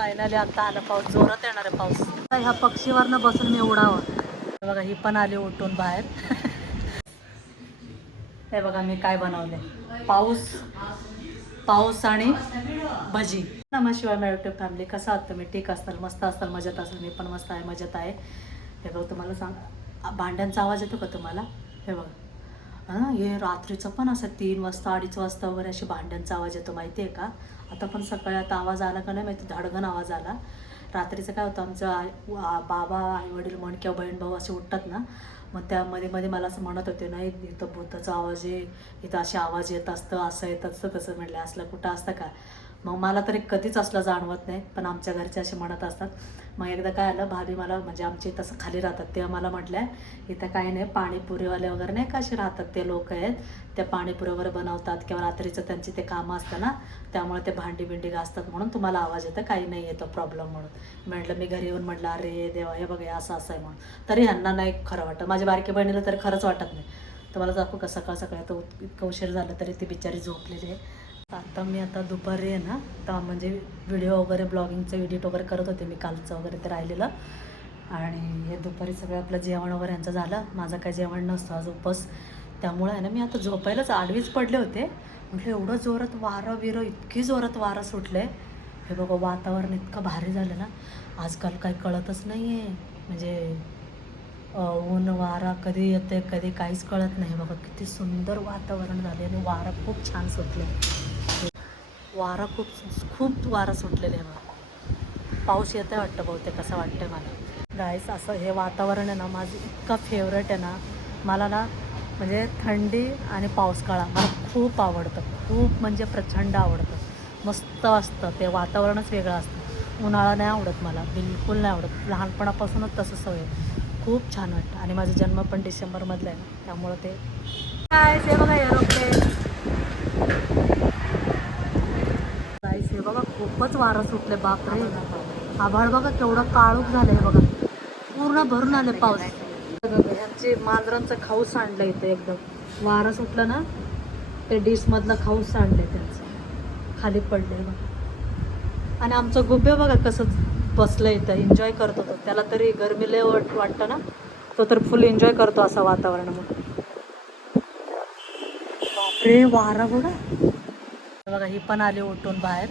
Finally आता आला पाऊस, जोरात येणार आहे पाऊस. ह्या पक्षीवरनं बसून मी उडावं. बघा ही पण आली उठून बाहेर. हे बघा मी काय बनवले, पाऊस पाऊस आणि भजी. नमस्कार माझ्या यूट्यूब फॅमिली, कसं आहात तुम्ही? ठीक असताल, मस्त असताल, मजेत असाल. मी पण मस्त आहे, मजेत आहे. हे बघ तुम्हाला सांग, भांड्यांचा आवाज येतो का तुम्हाला? हे बघा हे रात्रीचं पण असं 3 वाजता 2:30 वाजता वगैरे असे भांड्यांचा आवाज येतो, माहिती आहे का? आता पण सकाळी आता आवाज आला का नाही माहिती, धडगण आवाज आला. रात्रीचं काय होतं, आमचं बाबा आई वडील म्हण किंवा बहीण भाऊ असे उठतात ना, मग त्यामध्ये मध्ये मला असं म्हणत होते, नाही इथं भूताचा आवाज आहे, इथं असे आवाज येत असतं, असं येत असतं तसं. म्हटलं असलं कुठं असतं का? मग मला तरी कधीच असलं जाणवत नाही, पण आमच्या घरचे असे म्हणत असतात. मग एकदा काय आलं, भाभी मला म्हणजे आमचे तसं खाली राहतात, तेव्हा मला म्हटलं इथं काही नाही, पाणीपुरीवाले वगैरे नाही का असे राहतात, ते लोक आहेत, त्या पाणीपुरी वगैरे बनवतात किंवा रात्रीचं त्यांची ते कामं असतं ना, त्यामुळे ते भांडी बिंडी घासतात, म्हणून तुम्हाला आवाज येतं, काही नाही येतो प्रॉब्लेम म्हणून. म्हटलं मी घरी येऊन म्हटलं अरे देवा हे बघा असं असं आहे म्हणून. तरी ह्यांना नाही खरं वाटतं, माझ्या बारकी बहिणीला तरी खरंच वाटत नाही. तुम्हाला दाखवू का, सकाळ सकाळी तो इतकं उशीर झालं तरी ती बिचारी झोपलेली आहे. आता दुपारी आहे ना, तर म्हणजे व्हिडिओ वगैरे ब्लॉगिंगचं एडिट वगैरे करत होते मी, कालचं वगैरे ते राहिलेलं. आणि हे दुपारी सगळं आपलं जेवण वगैरे यांचं झालं. माझं काही जेवण नसतं आज, उपवास. त्यामुळे आहे ना मी आता झोपायलाच आडवीच पडले होते. म्हटलं एवढं जोरात वारं बिरं, इतकी जोरात वारं सुटले. हे बघा वातावरण इतकं भारी झालं ना, आजकाल काही कळतच नाही आहे. म्हणजे ऊन वारा कधी येते कधी काहीच कळत नाही. बघा किती सुंदर वातावरण झाले आणि वारं खूप छान सुटले. वारा खूप खूप वारा सुटलेलं आहे बघा. पाऊस येतं आहे वाटतं बहुतेक, असं वाटतं आहे मला. गाईस असं हे वातावरण आहे ना माझं इतकं फेवरेट आहे ना. मला ना म्हणजे थंडी आणि पावसाळा मला खूप आवडतं, खूप म्हणजे प्रचंड आवडतं. मस्त असतं ते वातावरणच वेगळं असतं. उन्हाळा नाही आवडत मला, बिलकुल नाही आवडत. लहानपणापासूनच तसं सवय, खूप छान वाटतं. आणि माझा जन्म पण डिसेंबरमधला आहे ना, त्यामुळं ते काय ते बघा एरोप्लेन. गाईस हे बघा खूपच वारं सुटले, बापरे. आभाळ बघा केवढं काळोख झालं आहे बघा, पूर्ण भरून आले पाऊस. ह्यांचे मांजरांचं खाऊ सांडलं इथं एकदम. वारं सुटलं ना, ते डिशमधलं खाऊ सांडले त्यांचं, खाली पडले बघा. आणि आमचं गुब्बे बघा कसं बसलं इथं, एन्जॉय करतो तो. त्याला तरी गरमी लय वाटतं ना, तो तर फुल एन्जॉय करतो असं वातावरण. मग बापरे वारा बघा ही पण आली उठून बाहेर.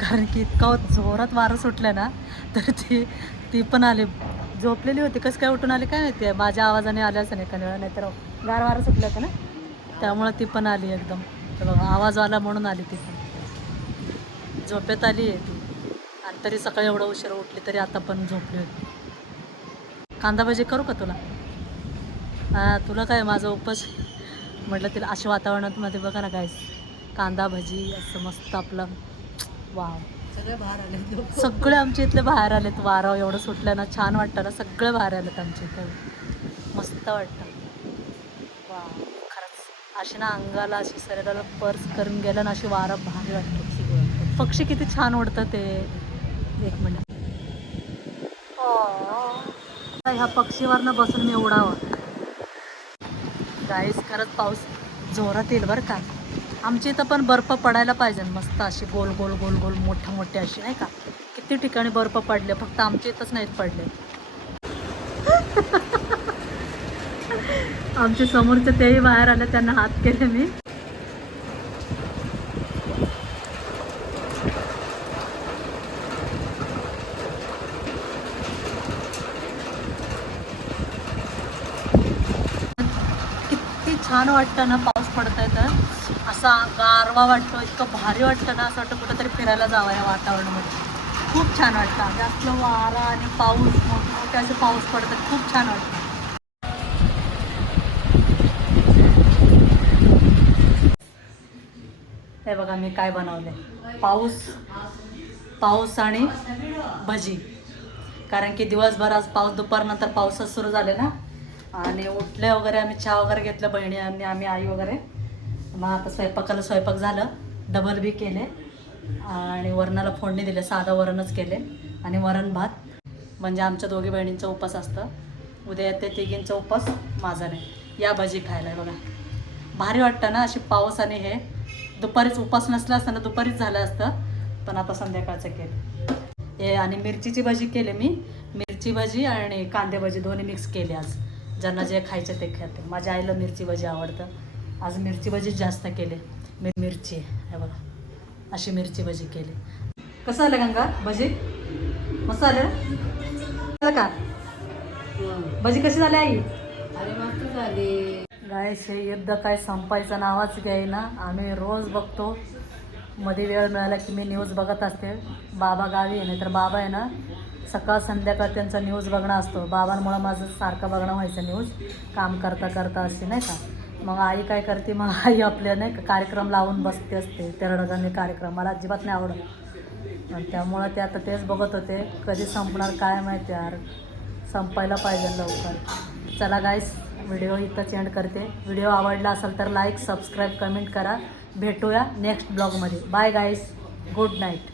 कारण की इतकं जोरात वारं सुटलं ना, तर ती पण आली. झोपलेली होती, कसं काय उठून आली काय माहिती आहे. माझ्या आवाजाने आल्याच नाही का, नाही तर गार वारं सुटलं होतं ना, त्यामुळं ती पण आली एकदम. तर बघा आवाज आला म्हणून आली ती पण. झोपेत आली आहे ती, आणि तरी सकाळी एवढं उशिरा उठली तरी आता पण झोपली होती. कांदा भजी करू का तुला? हां तुला काय, माझं उपवास. म्हटलं तिला अशा वातावरणामध्ये बघा ना गाईस, कांदा भजी असं मस्त आपलं. वाव, सगळे बाहेर आले, सगळे आमच्या इथले बाहेर आलेत. वारं एवढं सुटलं ना, छान वाटतं ना, सगळे बाहेर आलेत आमच्या इथे, मस्त वाटतं. वा खरंच अशी ना अंगाला अशी शरीराला पर्स करून गेलं ना, अशी वारं भारी वाटतं. पक्षी किती छान उडतं ते. एक मिनिट, ह्या पक्षीवरनं बसून मी उडावं. गाईस खरंच पाऊस जोरात येईल बरं का. आमच्या इथं पण बर्फ पडायला पाहिजे मस्त, अशी गोल गोल गोल गोल मोठे मोठे अशी नाही का. किती ठिकाणी बर्फ पडले, फक्त आमच्या इथंच नाहीत पडले. आमच्या समोरचे तेही बाहेर आले, त्यांना हात केले मी. किती छान वाटतं ना पाऊस पडतंय तर, असा गारवा वाटतो, इतकं भारी वाटतं ना, असं वाटतं कुठंतरी फिरायला जावं या वातावरणामध्ये. खूप छान वाटतं. जास्त वारा आणि पाऊस, मोठे असे पाऊस पडतात, खूप छान वाटतं. हे बघा मी काय बनवले, पाऊस आणि भजी. कारण की दिवसभर आज पाऊस, दुपारनंतर पाऊसच सुरू झाले ना, आणि उठले वगैरे आम्ही, चहा वगैरे घेतलं बहिणी आणि आम्ही, आई वगैरे. मग आता स्वयंपाक झालं, डबल बी केले आणि वरणाला फोडणी दिले, साधं वरणच केले आणि वरण भात. म्हणजे आमच्या दोघी बहिणींचा उपास असतं. उद्या येते तिघींचा उपास, माझा नाही. या भजी खायला बघा, भारी वाटतं ना अशी पाऊस. आणि हे दुपारीच उपास नसला असताना दुपारीच झालं असतं, पण आता संध्याकाळचं केलं हे. आणि मिरचीची भाजी केली मी, मिरची भाजी आणि कांदे भाजी दोन्ही मिक्स केले आज. ज्यांना जे खायचं ते खाते. माझ्या आईला मिरची भाजी आवडतं, आज मिरची भाजीच जास्त केली. मिरची हे बघा, अशी मिरची भाजी केली. कसं आलं गंगा भजी? मस्त आलं का? भजी कशी झाली आई? अरे मस्त झाली. गायस हे युद्ध काय संपायचं नावाच घ्यायना. आम्ही रोज बघतो, मध्ये वेळ मिळाला की मी न्यूज बघत असते. बाबा गावी आहे, नाही तर बाबा आहे ना सकाळ संध्याकाळ त्यांचा न्यूज बघणं असतो. बाबांमुळं माझं सारखं बघणं व्हायचं न्यूज, काम करता करता असे नाही का. मग आई काय करते, मग आई आपल्या नाही का कार्यक्रम लावून बसते असते. तेरडगाणी कार्यक्रम मला अजिबात नाही आवडत, आणि त्यामुळं ते आता तेच बघत होते. कधी संपणार काय माहिती यार, संपायला पाहिजे लवकर. चला गाईस, व्हिडिओ इथंच एंड करते. व्हिडिओ आवडला असेल तर लाईक, सबस्क्राईब, कमेंट करा. भेटूया नेक्स्ट ब्लॉगमध्ये. बाय गाईस, गुड नाईट.